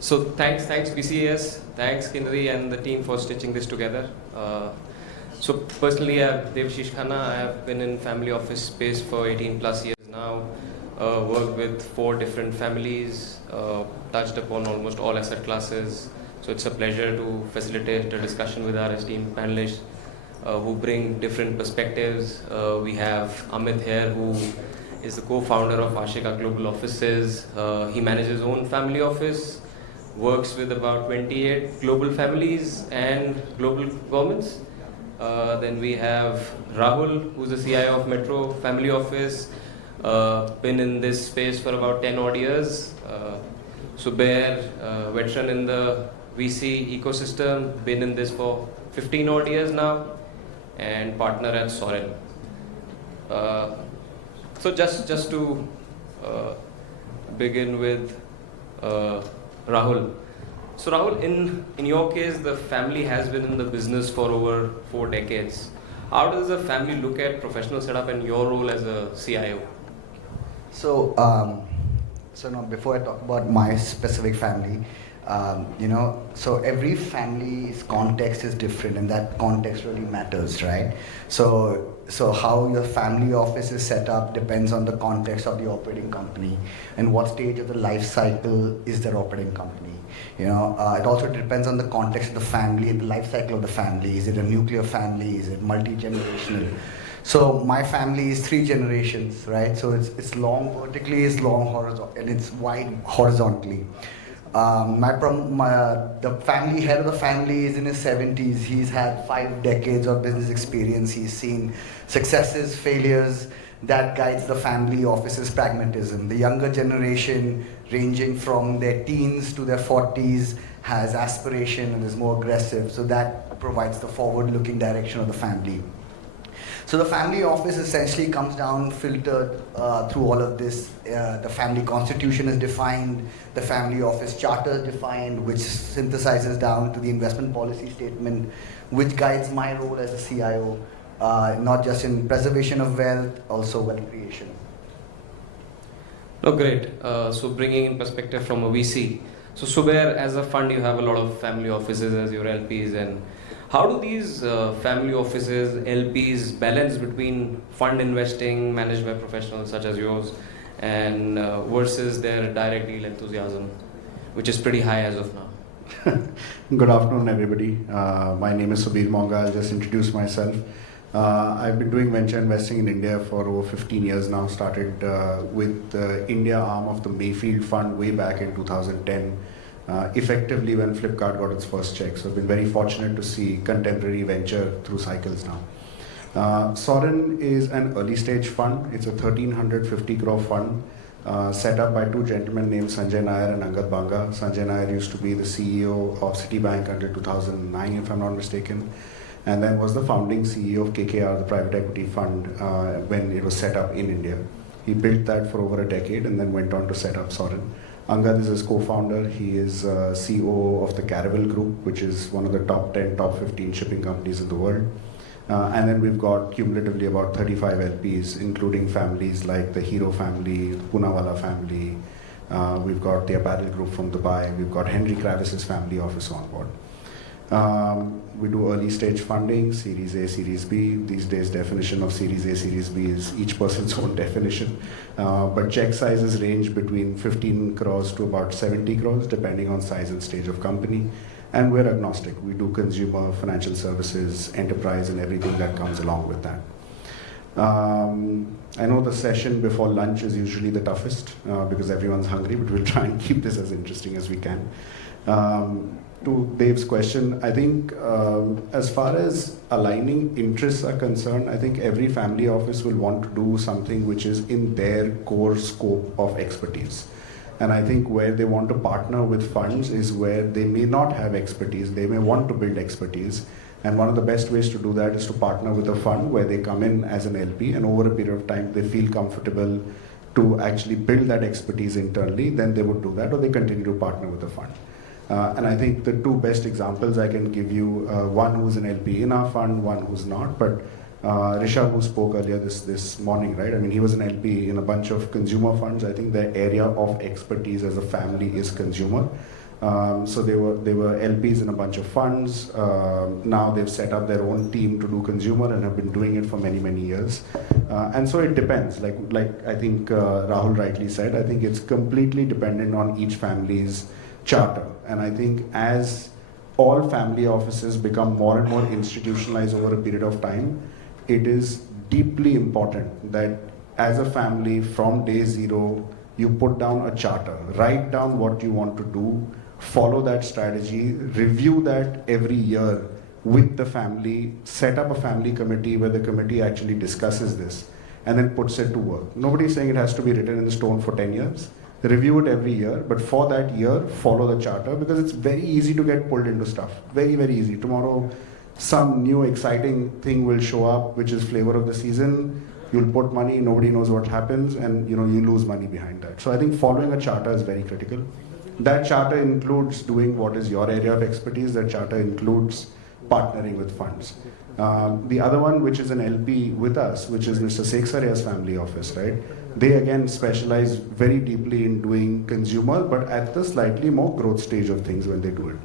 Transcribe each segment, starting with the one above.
So thanks BCAS, thanks Kinri and the team for stitching this together. So personally, I'm Devashish Khanna. I have been in family office space for 18 plus years now. Worked with 4 different families, touched upon almost all asset classes. So it's a pleasure to facilitate a discussion with our esteemed panelists who bring different perspectives. We have Amit here, who is the co-founder of Ashika Global Offices. He manages his own family office, works with about 28 global families and global governments. Then we have Rahul, who's the CIO of Metro Family Office, been in this space for about 10 odd years. Subair, veteran in the VC ecosystem, been in this for 15 odd years now, and partner at Soren. So just to begin with Rahul. So Rahul, in your case, the family has been in the business for over 4 decades. How does the family look at professional setup and your role as a CIO? So, now before I talk about my specific family, so every family's context is different, and that context really matters, right? So how your family office is set up depends on the context of the operating company and what stage of the life cycle is their operating company. It also depends on the context of the family and the life cycle of the family. Is it a nuclear family? Is it multi-generational? So my family is 3 generations, right? So it's long vertically, it's long horizontally, and it's wide horizontally. The family head of the family is in his 70s. He's had 5 decades of business experience. He's seen successes, failures. That guides the family office's pragmatism. The younger generation, ranging from their teens to their 40s, has aspiration and is more aggressive. So that provides the forward-looking direction of the family. So the family office essentially comes down filtered through all of this. The family constitution is defined, the family office charter is defined, which synthesizes down to the investment policy statement, which guides my role as a CIO, not just in preservation of wealth, also wealth creation. No, great. So bringing in perspective from a VC. So Subair, as a fund, you have a lot of family offices as your LPs, and how do these family offices, LPs, balance between fund investing managed by professionals such as yours and versus their direct deal enthusiasm, which is pretty high as of now? Good afternoon, everybody. My name is Subir Monga. I'll just introduce myself. I've been doing venture investing in India for over 15 years now. Started with the India arm of the Mayfield Fund way back in 2010. Effectively when Flipkart got its first check. So I've been very fortunate to see contemporary venture through cycles now. Soren is an early stage fund. It's a 1,350 crore fund set up by 2 gentlemen named Sanjay Nair and Angad Banga. Sanjay Nair used to be the CEO of Citibank until 2009, if I'm not mistaken, and then was the founding CEO of KKR, the private equity fund, when it was set up in India. He built that for over a decade and then went on to set up Soren. Angad is his co-founder. He is CEO of the Caravel Group, which is one of the top 10, top 15 shipping companies in the world. And then we've got cumulatively about 35 LPs, including families like the Hero family, Poonawalla family. We've got the Apparel Group from Dubai. We've got Henry Kravis's family office on board. We do early stage funding, Series A, Series B. These days, definition of Series A, Series B is each person's own definition. But check sizes range between 15 crores to about 70 crores, depending on size and stage of company. And we're agnostic. We do consumer, financial services, enterprise, and everything that comes along with that. I know the session before lunch is usually the toughest because everyone's hungry, but we'll try and keep this as interesting as we can. To Dave's question, I think as far as aligning interests are concerned, I think every family office will want to do something which is in their core scope of expertise. And I think where they want to partner with funds is where they may not have expertise, they may want to build expertise. And one of the best ways to do that is to partner with a fund where they come in as an LP and over a period of time they feel comfortable to actually build that expertise internally, then they would do that, or they continue to partner with the fund. And I think the 2 best examples I can give you, one who's an LP in our fund, one who's not, but Rishabh, who spoke earlier this morning, right? I mean, he was an LP in a bunch of consumer funds. I think their area of expertise as a family is consumer. So they were LPs in a bunch of funds. Now they've set up their own team to do consumer and have been doing it for many years. And so it depends. Like I think Rahul rightly said, I think it's completely dependent on each family's charter. And I think as all family offices become more and more institutionalized over a period of time, it is deeply important that as a family from day zero, you put down a charter, write down what you want to do, follow that strategy, review that every year with the family, set up a family committee where the committee actually discusses this and then puts it to work. Nobody's saying it has to be written in stone for 10 years. Review it every year, but for that year, follow the charter, because it's very easy to get pulled into stuff. Very easy. Tomorrow, some new exciting thing will show up, which is flavor of the season. You'll put money, nobody knows what happens, and you lose money behind that. So I think following a charter is very critical. That charter includes doing what is your area of expertise. That charter includes partnering with funds. The other one, which is an LP with us, which is Mr. Seksaria's family office, right? They again specialize very deeply in doing consumer, but at the slightly more growth stage of things when they do it.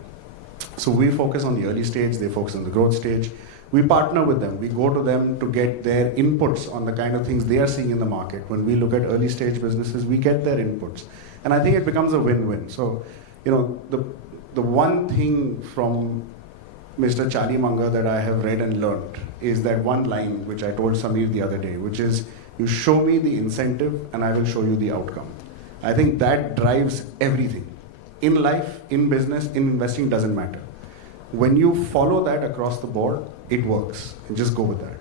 So we focus on the early stage, they focus on the growth stage. We partner with them. We go to them to get their inputs on the kind of things they are seeing in the market. When we look at early stage businesses, we get their inputs. And I think it becomes a win-win. So, the one thing from Mr. Chalimanga that I have read and learned is that one line which I told Sameer the other day, which is, you show me the incentive and I will show you the outcome. I think that drives everything. In life, in business, in investing, doesn't matter. When you follow that across the board, it works. And just go with that.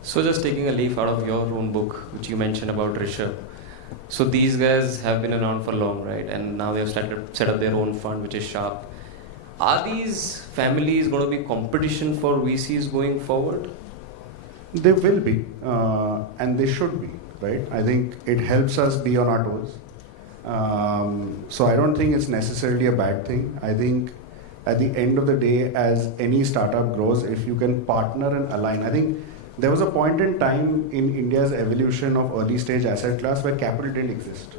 So just taking a leaf out of your own book, which you mentioned about Rishabh. So these guys have been around for long, right? And now they have set up their own fund, which is Sharp. Are these families going to be competition for VCs going forward? They will be, and they should be, right? I think it helps us be on our toes. So I don't think it's necessarily a bad thing. I think at the end of the day, as any startup grows, if you can partner and align, I think there was a point in time in India's evolution of early stage asset class where capital didn't exist.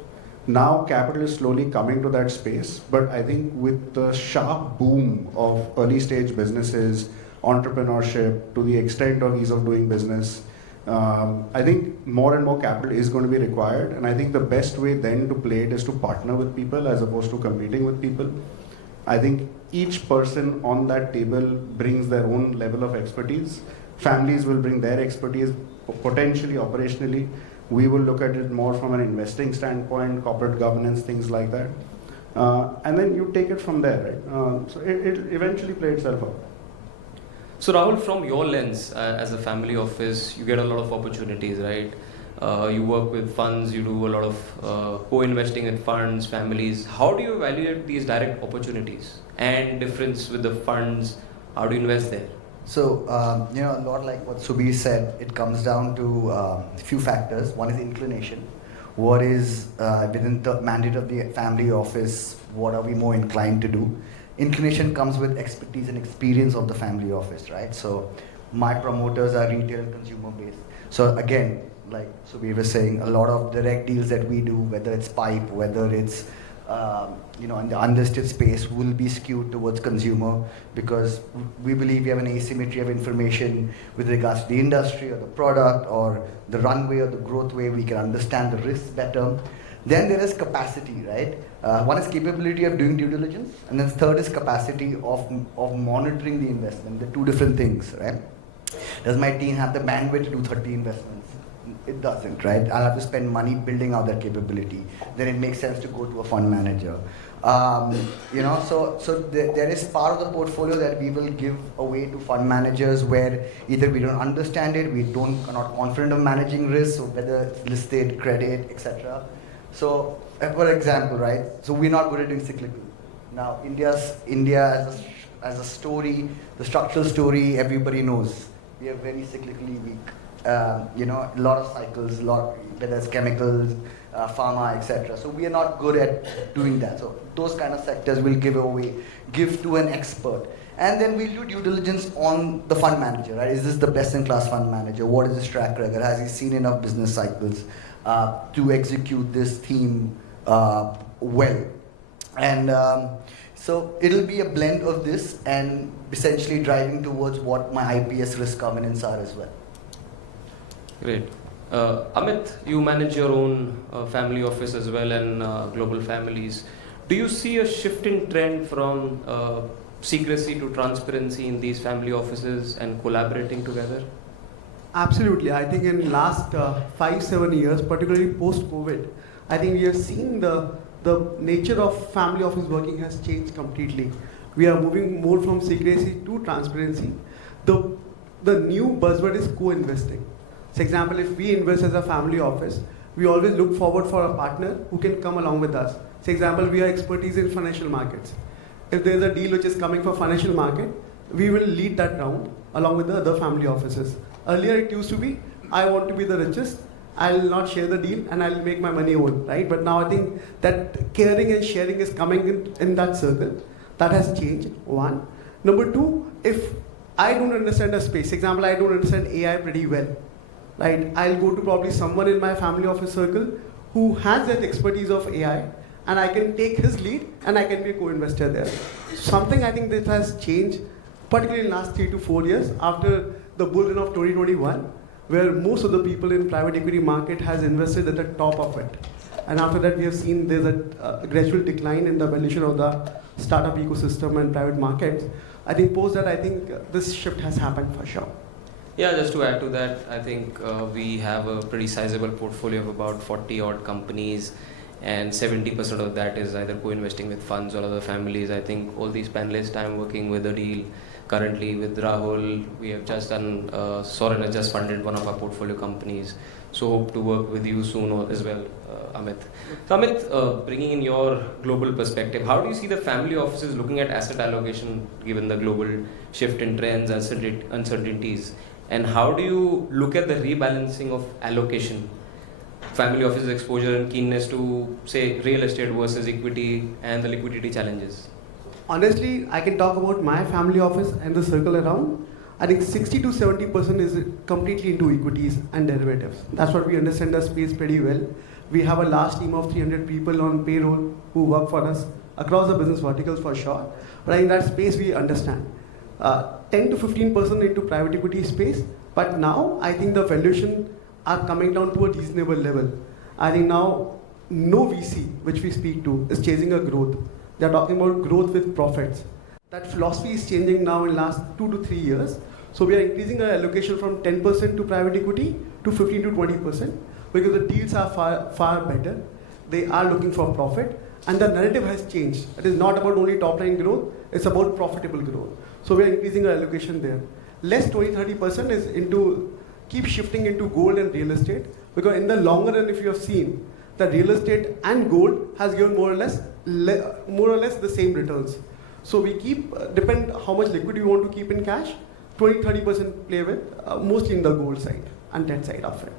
Now capital is slowly coming to that space, but I think with the sharp boom of early stage businesses, entrepreneurship, to the extent of ease of doing business, I think more and more capital is going to be required, and I think the best way then to play it is to partner with people as opposed to competing with people. I think each person on that table brings their own level of expertise. Families will bring their expertise, potentially operationally. We will look at it more from an investing standpoint, corporate governance, things like that. And then you take it from there, right? So it eventually plays itself out. So Rahul, from your lens as a family office, you get a lot of opportunities, right? You work with funds, you do a lot of co-investing in funds, families. How do you evaluate these direct opportunities and difference with the funds? How do you invest there? So, a lot like what Subir said, it comes down to a few factors. One is inclination. What is within the mandate of the family office, what are we more inclined to do? Inclination comes with expertise and experience of the family office, right? So, my promoters are retail and consumer based. So again, like Subir was saying, a lot of direct deals that we do, whether it's pipe, whether it's in the unlisted space, will be skewed towards consumer, because we believe we have an asymmetry of information with regards to the industry or the product or the runway or the growth way. We can understand the risks better. Then there is capacity, right? One is capability of doing due diligence, and then third is capacity of monitoring the investment. They're two different things, right? Does my team have the bandwidth to do 30 investments? It doesn't, right? I'll have to spend money building out that capability. Then it makes sense to go to a fund manager. So there is part of the portfolio that we will give away to fund managers where either we don't understand it, are not confident of managing risk, so whether it's listed, credit, etc. So, for example, right? So we're not good at doing cyclical. Now, India as a story, the structural story, everybody knows. We are very cyclically weak. A lot of cycles, whether it's chemicals, pharma, etc. So we are not good at doing that. So those kind of sectors we'll give to an expert. And then we'll do due diligence on the fund manager, right? Is this the best-in-class fund manager? What is his track record? Has he seen enough business cycles to execute this theme well? And so it'll be a blend of this and essentially driving towards what my IPS risk governance are as well. Great. Amit, you manage your own family office as well and global families. Do you see a shift in trend from secrecy to transparency in these family offices and collaborating together? Absolutely. I think in last 5-7 years, particularly post-COVID, I think we have seen the nature of family office working has changed completely. We are moving more from secrecy to transparency. The new buzzword is co-investing. For example, if we invest as a family office, we always look forward for a partner who can come along with us. For example, we are expertise in financial markets. If there is a deal which is coming for financial market, we will lead that round along with the other family offices. Earlier it used to be, I want to be the richest, I'll not share the deal and I'll make my money own, right? But now I think that caring and sharing is coming in that circle. That has changed, one. Number two, if I don't understand a space, example, I don't understand AI pretty well, right? I'll go to probably someone in my family office circle who has that expertise of AI, and I can take his lead and I can be a co-investor there. Something I think that has changed, particularly in the last 3 to 4 years after the bull run of 2021, where most of the people in private equity market has invested at the top of it. And after that, we have seen there's a gradual decline in the valuation of the startup ecosystem and private markets. I think post that, I think this shift has happened for sure. Yeah, just to add to that, I think we have a pretty sizable portfolio of about 40 odd companies, and 70% of that is either co-investing with funds or other families. I think all these panelists, I'm working with a deal currently with Rahul. We have just done, Soren has just funded one of our portfolio companies. So hope to work with you soon as well, Amit. So Amit, bringing in your global perspective, how do you see the family offices looking at asset allocation given the global shift in trends, uncertainties? And how do you look at the rebalancing of allocation, family offices exposure and keenness to, say, real estate versus equity and the liquidity challenges? Honestly, I can talk about my family office and the circle around. I think 60 to 70% is completely into equities and derivatives. That's what we understand the space pretty well. We have a large team of 300 people on payroll who work for us across the business verticals for sure. But in that space, we understand. 10 to 15% into private equity space, but now I think the valuation are coming down to a reasonable level. I think now no VC which we speak to is chasing a growth. They're talking about growth with profits. That philosophy is changing now in last 2 to 3 years. So we are increasing our allocation from 10% to private equity to 15 to 20% because the deals are far better. They are looking for profit, and the narrative has changed. It is not about only top line growth, it's about profitable growth. So we are increasing our allocation there. Less 20-30% is into, keep shifting into gold and real estate, because in the longer run, if you have seen, the real estate and gold has given more or less the same returns. So we keep, depend how much liquidity we want to keep in cash, 20-30% play with, mostly in the gold side and debt side of it.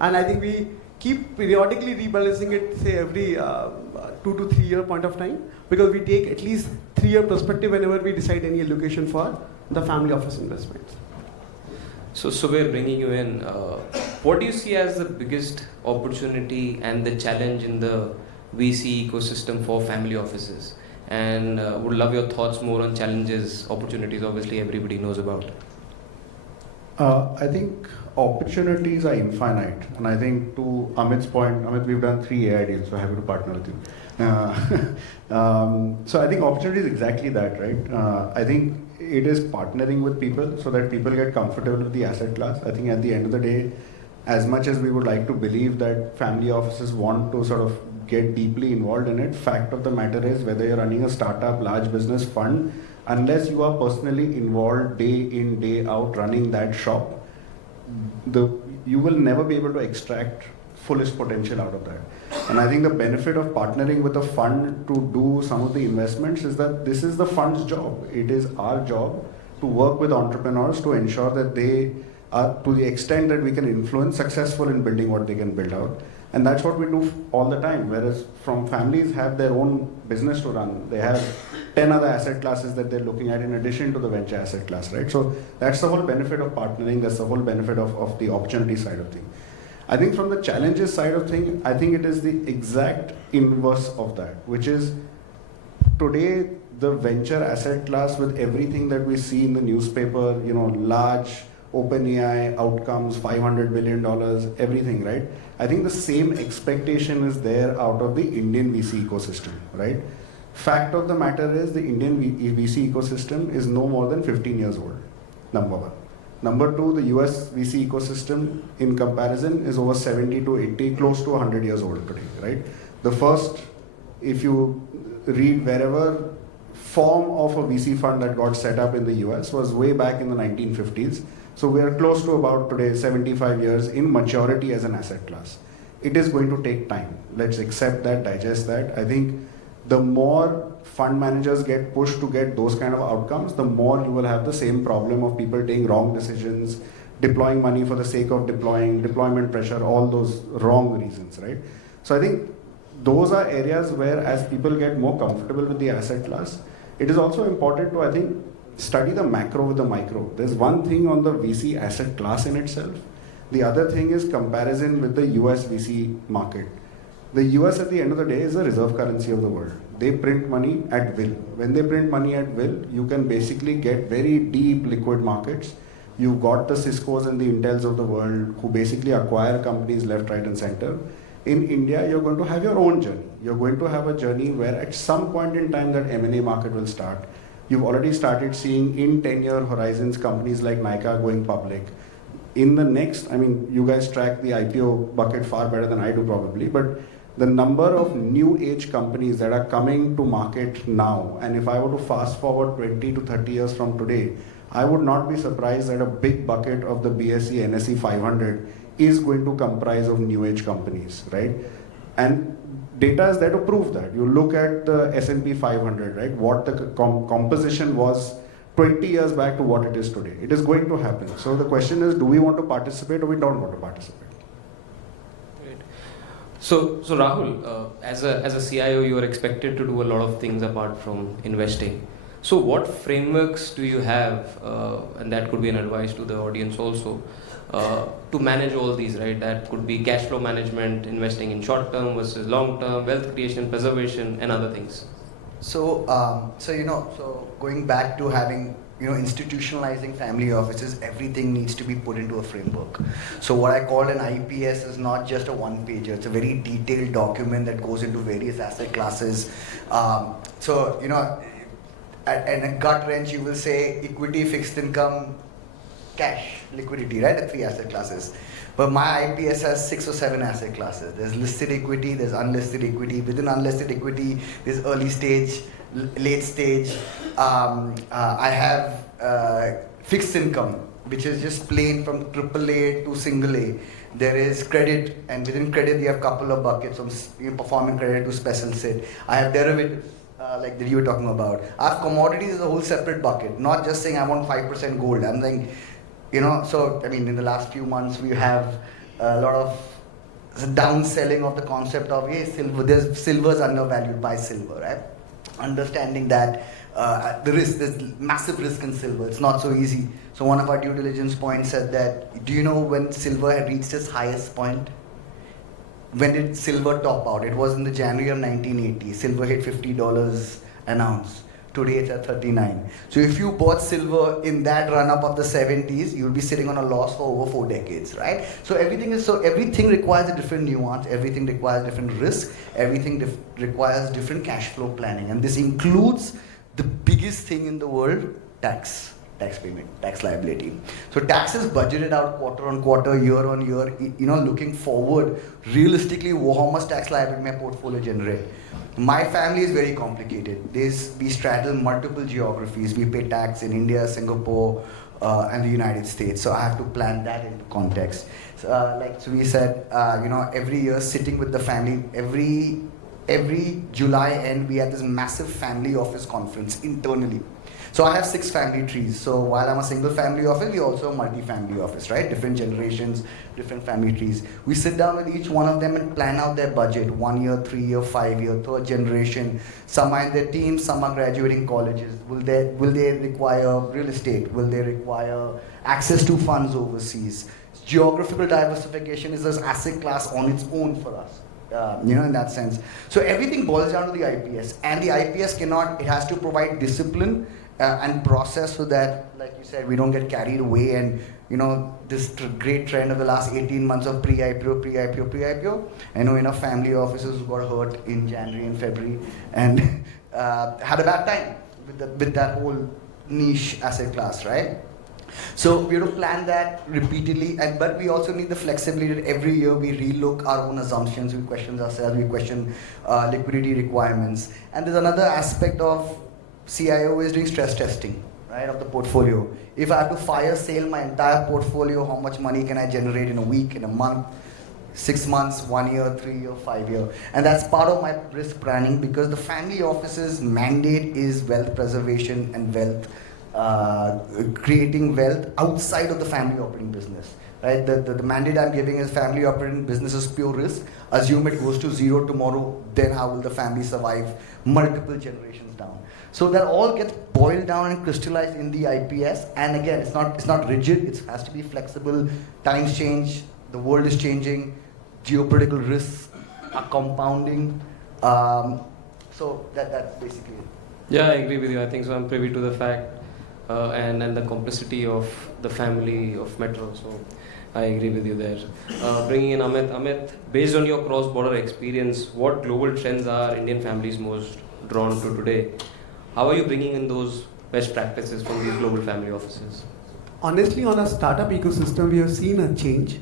And I think we keep periodically rebalancing it, say every 2 to 3 year point of time, because we take at least 3-year perspective whenever we decide any allocation for the family office investments. So we're bringing you in. What do you see as the biggest opportunity and the challenge in the VC ecosystem for family offices? And would love your thoughts more on challenges, opportunities. Obviously, everybody knows about. I think opportunities are infinite, and I think to Amit's point, Amit, we've done 3 AI deals, so happy to partner with you. So I think opportunity is exactly that, right? I think it is partnering with people so that people get comfortable with the asset class. I think at the end of the day, as much as we would like to believe that family offices want to sort of get deeply involved in it, fact of the matter is whether you're running a startup, large business fund, unless you are personally involved day in, day out running that shop, you will never be able to extract fullest potential out of that. And I think the benefit of partnering with a fund to do some of the investments is that this is the fund's job. It is our job to work with entrepreneurs to ensure that they are, to the extent that we can influence, successful in building what they can build out. And that's what we do all the time. Whereas from families have their own business to run. They have 10 other asset classes that they're looking at in addition to the venture asset class, right? So that's the whole benefit of partnering. That's the whole benefit of the opportunity side of things. I think from the challenges side of things, I think it is the exact inverse of that, which is today the venture asset class, with everything that we see in the newspaper, large OpenAI outcomes, $500 billion, everything, right? I think the same expectation is there out of the Indian VC ecosystem, right? Fact of the matter is the Indian VC ecosystem is no more than 15 years old, number one. Number two, the US VC ecosystem in comparison is over 70 to 80, close to 100 years old today, right? The first, if you read wherever, form of a VC fund that got set up in the US was way back in the 1950s. So we are close to about today 75 years in maturity as an asset class. It is going to take time. Let's accept that, digest that. I think the more fund managers get pushed to get those kind of outcomes, the more you will have the same problem of people taking wrong decisions, deploying money for the sake of deploying, deployment pressure, all those wrong reasons, right? So I think those are areas where, as people get more comfortable with the asset class, it is also important to, I think, study the macro with the micro. There's one thing on the VC asset class in itself. The other thing is comparison with the US VC market. The US at the end of the day is the reserve currency of the world. They print money at will. When they print money at will, you can basically get very deep liquid markets. You've got the Ciscos and the Intels of the world who basically acquire companies left, right, and center. In India, you're going to have your own journey. You're going to have a journey where at some point in time that M&A market will start. You've already started seeing in 10-year horizons companies like Nykaa going public. In the next, you guys track the IPO bucket far better than I do probably, but the number of new age companies that are coming to market now, and if I were to fast forward 20 to 30 years from today, I would not be surprised that a big bucket of the BSE NSE 500 is going to comprise of new age companies, right? And data is there to prove that. You look at the S&P 500, right? What the composition was 20 years back to what it is today. It is going to happen. So the question is, do we want to participate or we don't want to participate? Great. So Rahul, as a CIO, you are expected to do a lot of things apart from investing. So what frameworks do you have, and that could be an advice to the audience also, to manage all these, right? That could be cash flow management, investing in short term versus long term, wealth creation, preservation, and other things. So going back to having, institutionalizing family offices, everything needs to be put into a framework. So what I call an IPS is not just a one-pager, it's a very detailed document that goes into various asset classes. And a gut wrench, you will say equity, fixed income, cash, liquidity, right? The three asset classes. But my IPS has 6 or 7 asset classes. There's listed equity, there's unlisted equity. Within unlisted equity, there's early stage, late stage. I have fixed income, which is just plain from AAA to single A. There is credit, and within credit, you have a couple of buckets from performing credit to special sit. I have derivatives. Like that you were talking about. I have commodities as a whole separate bucket, not just saying I want 5% gold. I'm saying, in the last few months we have a lot of downselling of the concept of, hey, silver's undervalued, buy silver, right? Understanding that there's massive risk in silver, it's not so easy. So one of our due diligence points said that, do you know when silver had reached its highest point? When did silver top out? It was in the January of 1980. Silver hit $50 an ounce. Today it's at 39. So if you bought silver in that run-up of the 70s, you'll be sitting on a loss for over 4 decades, right? So everything requires a different nuance, everything requires different risk, everything requires different cash flow planning. And this includes the biggest thing in the world, tax payment, tax liability. So tax is budgeted out quarter on quarter, year on year, looking forward, realistically, how much tax liability my portfolio generate. My family is very complicated. We straddle multiple geographies. We pay tax in India, Singapore, and the United States. So I have to plan that into context. So, we said, every year sitting with the family, every July end, we have this massive family office conference internally. So I have 6 family trees. So while I'm a single family office, we also a multi-family office, right? Different generations, different family trees. We sit down with each one of them and plan out their budget. 1 year, 3 year, 5 year, third generation. Some are in their teams, some are graduating colleges. Will they require real estate? Will they require access to funds overseas? Geographical diversification is an asset class on its own for us. in that sense. So everything boils down to the IPS, and the IPS it has to provide discipline and process so that, like you said, we don't get carried away and, this great trend of the last 18 months of pre-IPO. I know enough family offices who got hurt in January and February and had a bad time with that whole niche asset class, right? So we have to plan that repeatedly, but we also need the flexibility that every year we relook our own assumptions, we question ourselves, we question liquidity requirements. And there's another aspect of CIO is doing stress testing, right, of the portfolio. If I have to fire sale my entire portfolio, how much money can I generate in a week, in a month, 6 months, 1 year, 3 year, 5 year? And that's part of my risk planning, because the family office's mandate is wealth preservation and creating wealth outside of the family operating business. Right? The mandate I'm giving is family operating business is pure risk. Assume it goes to zero tomorrow, then how will the family survive multiple generations down? So that all gets boiled down and crystallized in the IPS. And again, it's not rigid. It has to be flexible. Times change. The world is changing. Geopolitical risks are compounding. So that's basically it. Yeah, I agree with you. I think so. I'm privy to the fact and the complicity of the family of Metro. So I agree with you there. Bringing in Amit. Amit, based on your cross-border experience, what global trends are Indian families most drawn to today? How are you bringing in those best practices from these global family offices? Honestly, on our startup ecosystem, we have seen a change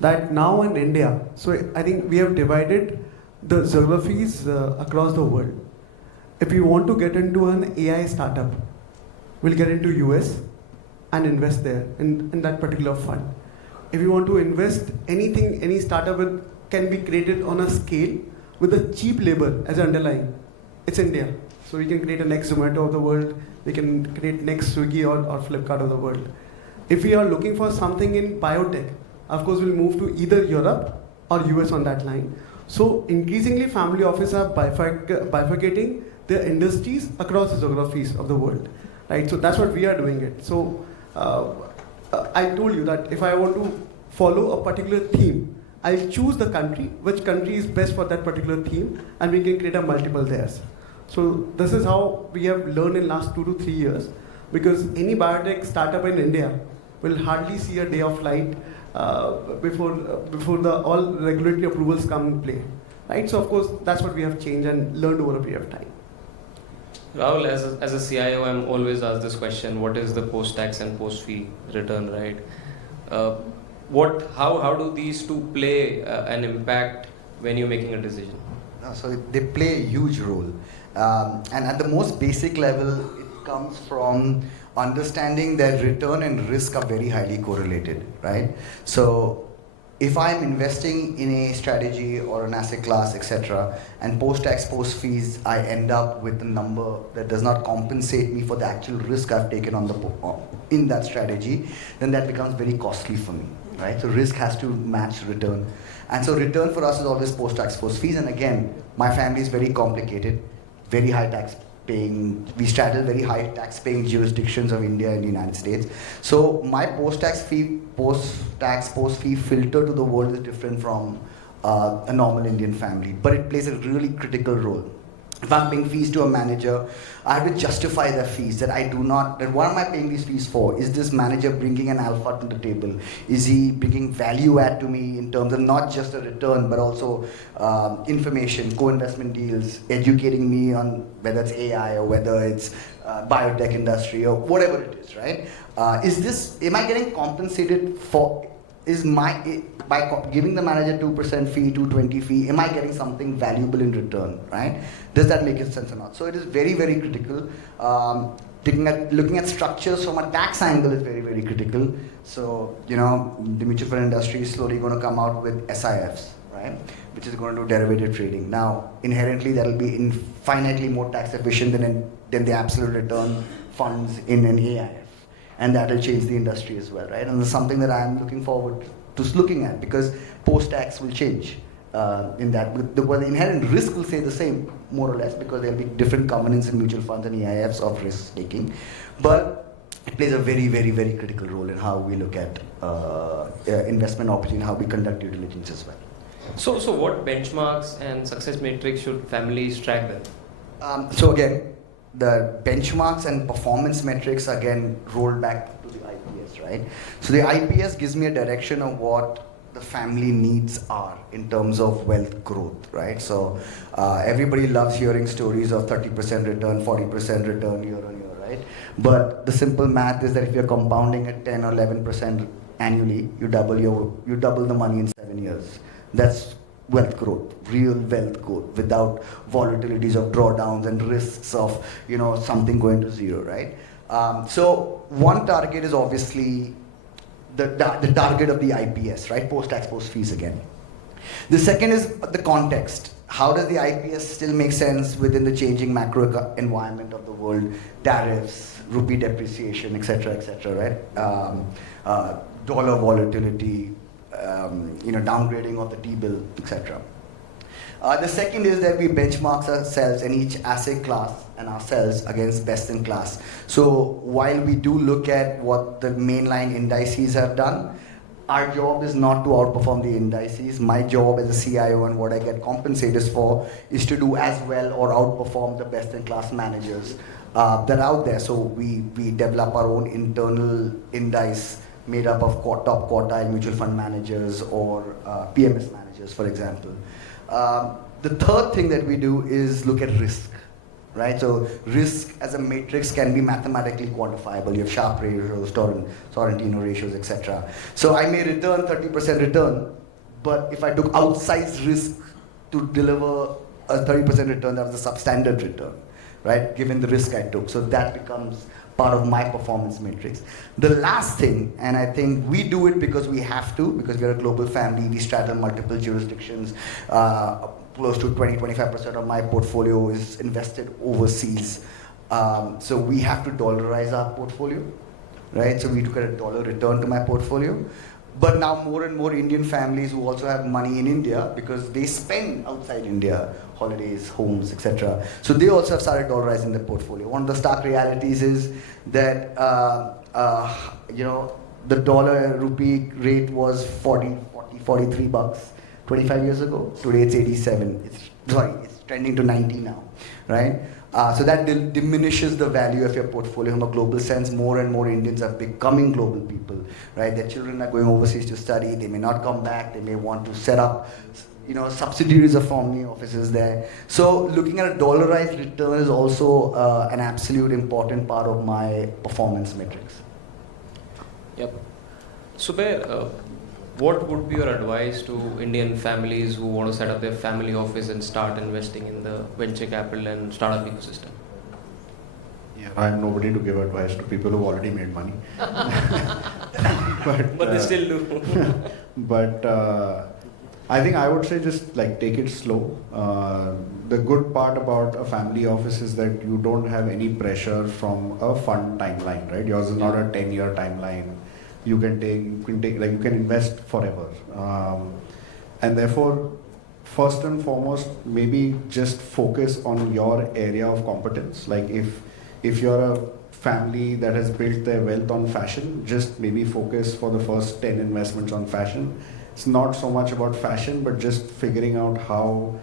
that now in India, so I think we have divided the geographies across the world. If we want to get into an AI startup, we'll get into US and invest there in that particular fund. If you want to invest anything, any startup can be created on a scale with a cheap labor as underlying, it's India. So we can create a next Zomato of the world, we can create next Swiggy or Flipkart of the world. If we are looking for something in biotech, of course we'll move to either Europe or US on that line. So increasingly family offices are bifurcating their industries across the geographies of the world. Right? So that's what we are doing it. So I told you that if I want to follow a particular theme, I'll choose the country, which country is best for that particular theme, and we can create a multiple there. So this is how we have learned in last 2 to 3 years, because any biotech startup in India will hardly see a day of light before the all regulatory approvals come in play. Right? So of course that's what we have changed and learned over a period of time. Rahul, as a CIO, I'm always asked this question: what is the post-tax and post-fee return, right? How do these two play an impact when you're making a decision? So they play a huge role, and at the most basic level, it comes from understanding that return and risk are very highly correlated, right? So if I'm investing in a strategy or an asset class, etc., and post-tax, post-fees, I end up with a number that does not compensate me for the actual risk I've taken in that strategy, then that becomes very costly for me, right? So risk has to match return. And so return for us is always post-tax, post-fees. And again, my family is very complicated, very high tax paying, we straddle very high tax paying jurisdictions of India and the United States. So my post-tax, post-fee filter to the world is different from a normal Indian family, but it plays a really critical role. If I'm paying fees to a manager, I have to justify their fees, that what am I paying these fees for? Is this manager bringing an alpha to the table? Is he bringing value add to me in terms of not just a return, but also information, co-investment deals, educating me on whether it's AI or whether it's biotech industry or whatever it is, right? Am I getting compensated for, by giving the manager 2% fee, 220 fee, am I getting something valuable in return, right? Does that make sense or not? So it is very, very critical. Looking at structures from a tax angle is very, very critical. So, the mutual fund industry is slowly going to come out with SIFs, right? Which is going to do derivative trading. Now, inherently, that will be infinitely more tax efficient than the absolute return funds in an AIF. And that will change the industry as well, right? And it's something that I'm looking forward to looking at, because post-tax will change in that. The inherent risk will stay the same, more or less, because there will be different governance in mutual funds and EIFs of risk taking. But it plays a very, very, very critical role in how we look at investment opportunity, how we conduct due diligence as well. So what benchmarks and success metrics should families track then? So again, the benchmarks and performance metrics again rolled back to the IPS, right? So the IPS gives me a direction of what the family needs are in terms of wealth growth, right? So everybody loves hearing stories of 30% return, 40% return year on year, right? But the simple math is that if you're compounding at 10 or 11% annually, you double the money in 7 years. That's wealth growth, real wealth growth, without volatilities of drawdowns and risks of something going to zero, right? So one target is obviously the target of the IPS, right? Post-tax, post-fees again. The second is the context. How does the IPS still make sense within the changing macro environment of the world? Tariffs, rupee depreciation, etc., right? Dollar volatility, downgrading of the T-bill, etc. The second is that we benchmark ourselves in each asset class and ourselves against best in class. So while we do look at what the mainline indices have done, our job is not to outperform the indices. My job as a CIO and what I get compensated for is to do as well or outperform the best in class managers that are out there. So we develop our own internal indice made up of top quartile mutual fund managers or PMS managers, for example. The third thing that we do is look at risk, right? So risk as a matrix can be mathematically quantifiable. You have Sharpe ratios, Sorrentino ratios, etc. So I may return 30% return, but if I took outsized risk to deliver a 30% return, that was a substandard return, right? Given the risk I took. So that becomes part of my performance matrix. The last thing, and I think we do it because we have to, because we're a global family, we straddle multiple jurisdictions. Close to 20-25% of my portfolio is invested overseas. So we have to dollarize our portfolio, right? So we look at a dollar return to my portfolio. But now more and more Indian families who also have money in India because they spend outside India, holidays, homes, etc. So they also have started dollarizing their portfolio. One of the stark realities is that the dollar rupee rate was 43 bucks 25 years ago. Today it's 87. It's trending to 90 now, right? So that diminishes the value of your portfolio from a global sense. More and more Indians are becoming global people, right? Their children are going overseas to study. They may not come back. They may want to set up, subsidiaries of family offices there. So looking at a dollarized return is also an absolute important part of my performance metrics. Yep. Subair, what would be your advice to Indian families who want to set up their family office and start investing in the venture capital and startup ecosystem? Yeah, I'm nobody to give advice to people who've already made money. but they still do. But I think I would say just take it slow. The good part about a family office is that you don't have any pressure from a fund timeline, right? Yours is not a 10-year timeline. You can invest forever. And therefore, first and foremost, maybe just focus on your area of competence. Like if you're a family that has built their wealth on fashion, just maybe focus for the first 10 investments on fashion. It's not so much about fashion, but just figuring out how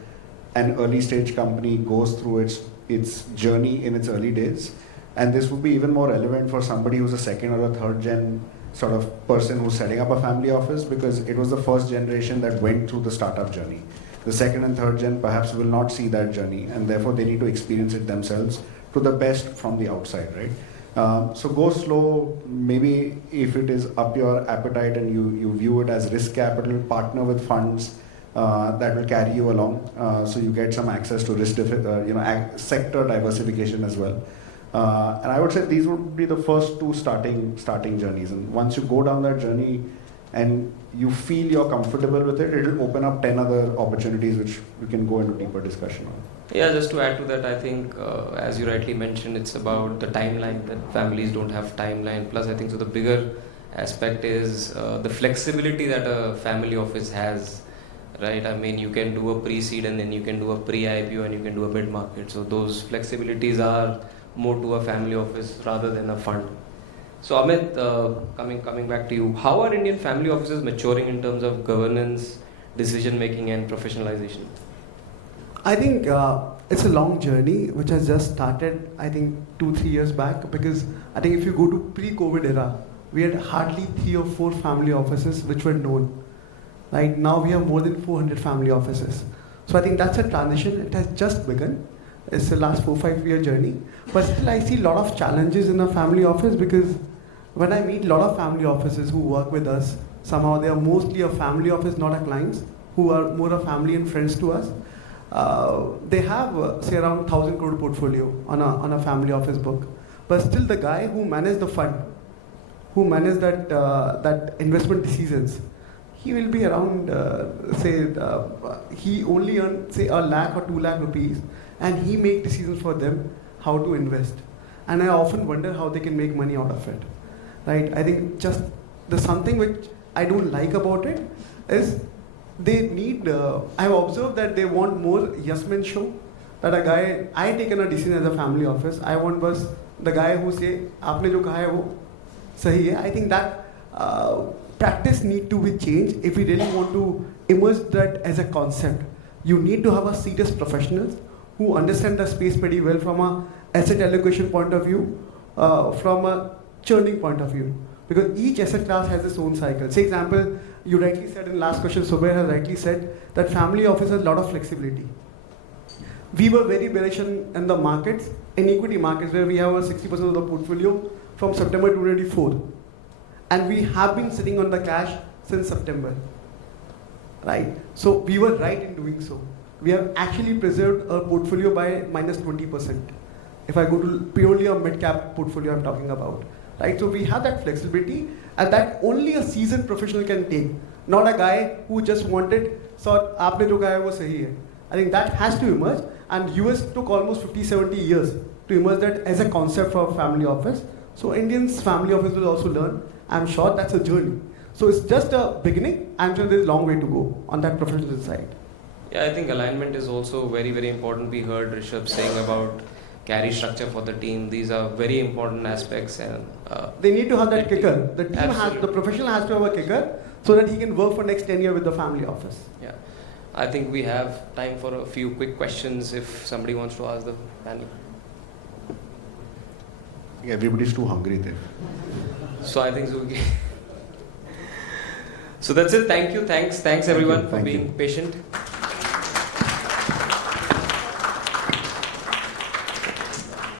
an early stage company goes through its journey in its early days. And this would be even more relevant for somebody who's a second or a third gen sort of person who's setting up a family office, because it was the first generation that went through the startup journey. The second and third gen perhaps will not see that journey, and therefore they need to experience it themselves to the best from the outside, right? So go slow. Maybe if it is up your appetite and you view it as risk capital, partner with funds that will carry you along, so you get some access to risk, sector diversification as well. And I would say these would be the first two starting journeys. And once you go down that journey and you feel you're comfortable with it, it'll open up 10 other opportunities which we can go into deeper discussion on. Yeah, just to add to that, I think as you rightly mentioned, it's about the timeline, that families don't have timeline. Plus, I think so the bigger aspect is the flexibility that a family office has, right? I mean, you can do a pre-seed and then you can do a pre-IPO and you can do a mid-market. So those flexibilities are more to a family office rather than a fund. So Amit, coming back to you, how are Indian family offices maturing in terms of governance, decision making and professionalization? I think it's a long journey which has just started, I think, 2-3 years back, because I think if you go to pre-COVID era, we had hardly 3 or 4 family offices which were known. Right now we have more than 400 family offices. So I think that's a transition. It has just begun. It's the last 4-5 year journey. But still I see a lot of challenges in a family office, because when I meet a lot of family offices who work with us, somehow they are mostly a family office, not our clients, who are more a family and friends to us. They have, say, around 1,000 crore portfolio on a family office book. But still the guy who managed the fund, who managed that investment decisions, he will be around, he only earns, say, 1 lakh or 2 lakh rupees, and he make decisions for them how to invest. And I often wonder how they can make money out of it. Right? I think just the something which I don't like about it is they need, I've observed that they want more yes men show. That a guy, I taken a decision as a family office, I want was the guy who say, aapne jo kaha hai wo sahi hai. I think that practice need to be changed if we really want to immerse that as a concept. You need to have a serious professionals who understand the space pretty well from a asset allocation point of view, from a churning point of view. Because each asset class has its own cycle. Say example, you rightly said in last question, Subair has rightly said that family office has a lot of flexibility. We were very bearish in the markets, in equity markets, where we have a 60% of the portfolio from September 2024. And we have been sitting on the cash since September. Right? So we were right in doing so. We have actually preserved our portfolio by minus 20%. If I go to purely a mid-cap portfolio I'm talking about. Right? So we have that flexibility, and that only a seasoned professional can take. Not a guy who just wanted, so aapne jo kaya hai wo sahi hai. I think that has to emerge, and US took almost 50-70 years to emerge that as a concept for a family office. So Indians family office will also learn. I'm sure that's a journey. So it's just a beginning. I'm sure there's a long way to go on that professional side. Yeah, I think alignment is also very, very important. We heard Rishabh saying about carry structure for the team. These are very important aspects, and they need to have that kicker. The team has, the professional has to have a kicker so that he can work for next 10 years with the family office. Yeah, I think we have time for a few quick questions if somebody wants to ask the panel. Everybody's too hungry there. So I think so. So that's it. Thank you. Thanks everyone for being patient.